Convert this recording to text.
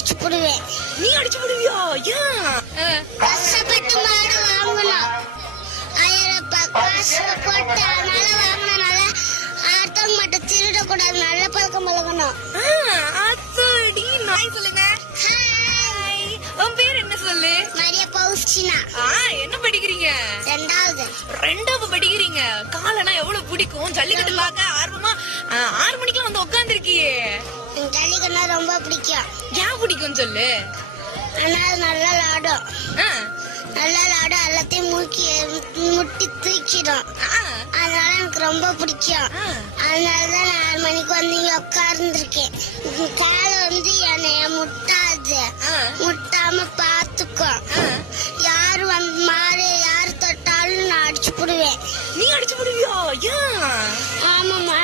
அடிச்சு போடுவேன். நீ அடிச்சு போடுவியா? ஏன்? கஷ்டப்பட்டு மாடு வாங்கணும். 1000 காசு போட்டு அதனால வாங்கினால அடுத்தவங்க மட்டும் திருடக்கூடாது. நல்ல பழக்கம் பழகணும். அத்தடி நாய் சொல்லுங்க. ஹாய். உன் பேர் என்ன சொல்லு? மரியா பௌசினா. என்ன படிக்கிறீங்க? 2வது படிக்கிறீங்க. காலனா எவ்வளவு பிடிக்கும்? ஜல்லிக்கட்டு பார்க்க ஆர்வமா 6 மணிக்கு வந்து உட்கார்ந்துருக்கியே. ஜல்லிக்கட்டுனா ரொம்ப பிடிக்கும். ஏன் பிடிக்கும் சொல்லு? ஆனா நல்லா விளாடும். நல்லா விளாடும். எல்லாத்தையும் முட்டி தூக்கிடும். அதனால எனக்கு ரொம்ப பிடிக்கும். அதனாலதான் 4 மணிக்கு வந்து இங்க உட்கார்ந்துருக்கேன். காலை வந்து என்னைய முட்டாது. முட்டாம பாத்துக்கோ. யாரு வந்து மாடு யாரு தொட்டாலும் நான் அடிச்சு போடுவேன். நீ அடிச்சு போடுவியா? ஏன்? ஆமாமா.